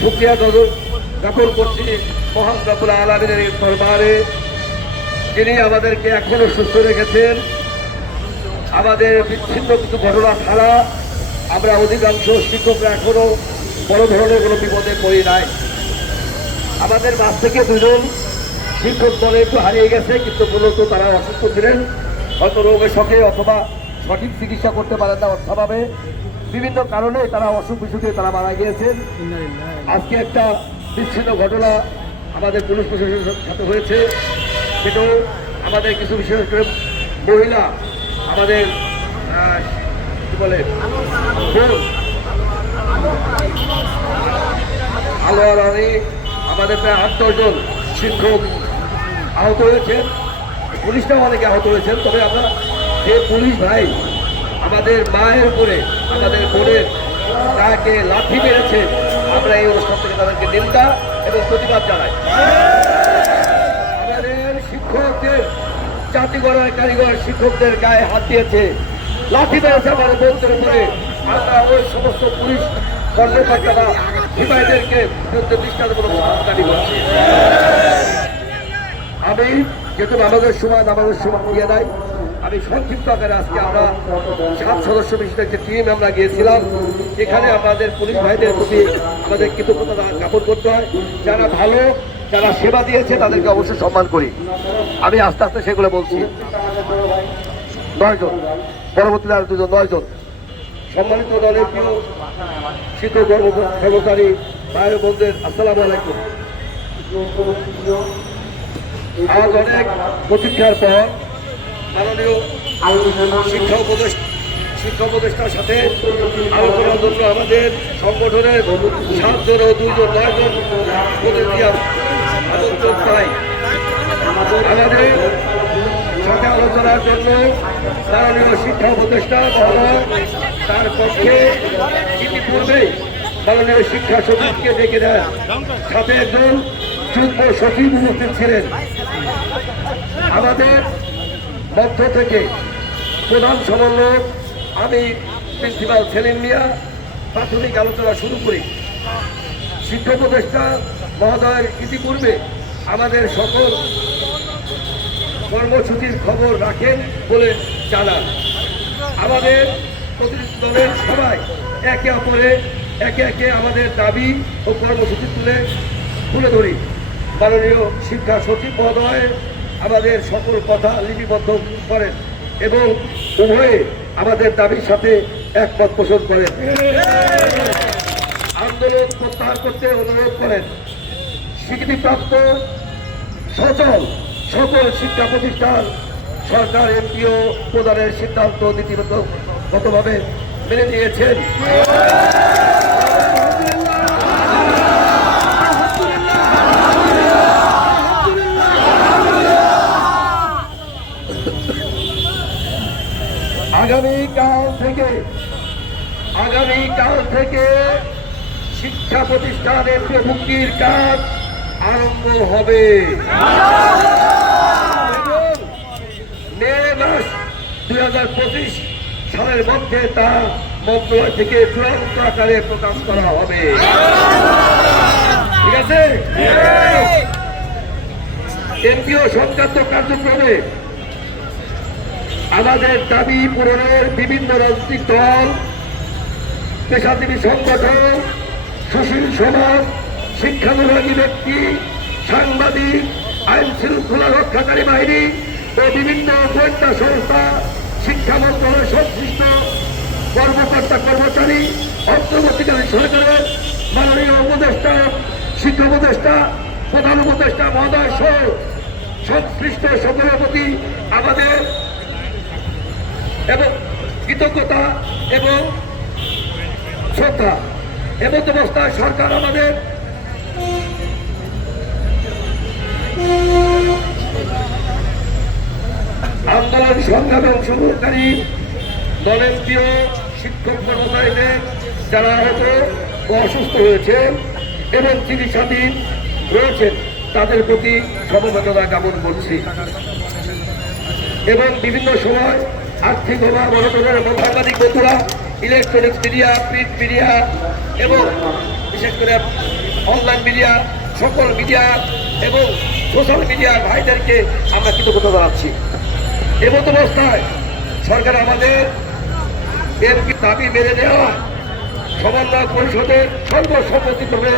শুকরিয়া জ্ঞাপন করছি মহান রব্বুল আলামিনের দরবারে, যিনি আমাদেরকে এখনো সুস্থ রেখেছেন। আমাদের বিচ্ছিন্ন কিছু ঘটনা ছাড়া আমরা অধিকাংশ শিক্ষকরা এখনো বড় ধরনের কোনো বিপদে পড়ি নাই। আমাদের মাঝ থেকে দুজন শিক্ষক দলে একটু হারিয়ে গেছে, কিন্তু মূলত তারা অসুস্থ ছিলেন, হয়তো রোগের শখে অথবা সঠিক চিকিৎসা করতে পারেন না অর্থাভাবে, বিভিন্ন কারণে তারা অসুখ বিসুখে তারা মারা গিয়েছেন। আজকে একটা বিচ্ছিন্ন ঘটনা আমাদের পুলিশ প্রশাসনের সাথে হয়েছে, সেটাও আমাদের কিছু বিশেষ করে মহিলা, আমাদের কি বলে আলোয়া রানী, আমাদের প্রায় 8-10 জন শিক্ষক আহত হয়েছেন, পুলিশটাও অনেকে আহত হয়েছেন। তবে আমরা যে পুলিশ ভাই আমাদের মায়ের উপরে, আমাদের বোনের তাকে লাঠি মেরেছে, আমরা এই অনুষ্ঠান থেকে তাদেরকে নিন্দা এবং প্রতিবাদ জানাই। আমাদের শিক্ষকদের, জাতিগড়ার কারিগর শিক্ষকদের গায়ে হাত দিয়েছে, লাঠি মেরেছে আমাদের বোনদের উপরে। আমরা ওই সমস্ত পুলিশ কর্মকর্তারা সিপাহীদেরকে বিরুদ্ধে দৃষ্টান্তমূলক শাস্তি করছি। আমি যেহেতু আমাদের সময় দিয়ে নাই, আমি সংক্ষিপ্ত আকারে আজকে আমরা 7 সদস্য বিশিষ্ট একটি টিম আমরা গিয়েছিলাম। এখানে আমাদের পুলিশ ভাইদের প্রতি আমাদের কৃতজ্ঞতা জ্ঞাপন করতে হয়। যারা ভালো, যারা সেবা দিয়েছে তাদেরকে অবশ্যই সম্মান করি। আমি আস্তে আস্তে সেগুলো বলছি। 9 জন, পরবর্তীতে আর 2 জন, 9 জন সম্মানিত দলের প্রিয় শিক্ষক কর্মচারী ভাই বোনদের আসসালামু আলাইকুম। আজ অনেক প্রতীক্ষার পর মাননীয় শিক্ষা উপদেষ্টার সাথে আলোচনার জন্য আমাদের সংগঠনের 7 জন ও 2 জন 9 জন প্রতিনিধি আমন্ত্রণ পাই। আমাদের সাথে আলোচনার জন্য মাননীয় শিক্ষা উপদেষ্টা মহোদয় তার পক্ষে ইতিপূর্বে মাননীয় শিক্ষা সচিবকে ডেকে দেন, সাথে একজন যুগ্ম সচিব উপস্থিত ছিলেন। আমাদের মধ্য থেকে প্রধান সমন্বয়ক আমি প্রিন্সিপাল সেলিম মিয়া প্রাথমিক আলোচনা শুরু করি। শিক্ষা উপদেষ্টা মহোদয়ের ইতিপূর্বে আমাদের সকল কর্মসূচির খবর রাখেন বলে জানান। আমাদের প্রতিনিধি দলের সবাই একে একে আমাদের দাবি ও কর্মসূচি তুলে ধরি। মাননীয় শিক্ষা সচিব মহোদয় আমাদের সকল কথা লিপিবদ্ধ করেন এবং উভয়ে আমাদের দাবির সাথে একমত পোষণ করেন। আন্দোলন প্রত্যাহার করতে অনুরোধ করেন। স্বীকৃতিপ্রাপ্ত সচল সকল শিক্ষা প্রতিষ্ঠান সরকার এমপিও প্রদানের সিদ্ধান্ত নীতিগতভাবে মেনে নিয়েছেন। আগামীকাল থেকে শিক্ষা প্রতিষ্ঠানের মুক্তির কাজ আরম্ভ হবে। মে মাস 2025 সালের মধ্যে তা মন্ত্রণালয় থেকে চূড়ান্ত আকারে প্রকাশ করা হবে। ঠিক আছে? এমপিও সংক্রান্ত কার্যক্রমে আমাদের দাবি পূরণের বিভিন্ন রাজনৈতিক দল, পেশাজীবী সংগঠন, সুশীল সমাজ, শিক্ষানুরাগী ব্যক্তি, সাংবাদিক, আইন শৃঙ্খলা রক্ষাকারী বাহিনী ও বিভিন্ন গোয়েন্দা সংস্থা, শিক্ষা মন্ত্রণালয়ের সংশ্লিষ্ট কর্মকর্তা কর্মচারী, অন্তর্বর্তীকালীন সরকারের মাননীয় উপদেষ্টা, শিক্ষা উপদেষ্টা, প্রধান উপদেষ্টা মহোদয় সহ সংশ্লিষ্ট সকলের প্রতি আমাদের এবং কৃতজ্ঞতা এবং শ্রদ্ধা। এমত অবস্থায় সরকার আমাদের আন্দোলন সংগ্রামে অংশগ্রহণকারী দলের প্রিয় শিক্ষক কর্মচারীদের যারা আহত ও অসুস্থ হয়েছে এবং চিকিৎসাধীন রয়েছেন তাদের প্রতি সমবেদনা জ্ঞাপন করছি। এবং বিভিন্ন সময় আর্থিক অভাব অনটনের সাংবাদিক বন্ধুরা, ইলেকট্রনিক্স মিডিয়া, প্রিন্ট মিডিয়া এবং বিশেষ করে অনলাইন মিডিয়া, সকল মিডিয়া এবং সোশ্যাল মিডিয়ার ভাইদেরকে আমরা কৃতজ্ঞতা জানাচ্ছি। এমত অবস্থায় সরকার আমাদের এর দাবি মেনে নেওয়া সমন্বয় পরিষদের সর্বসম্মতিক্রমে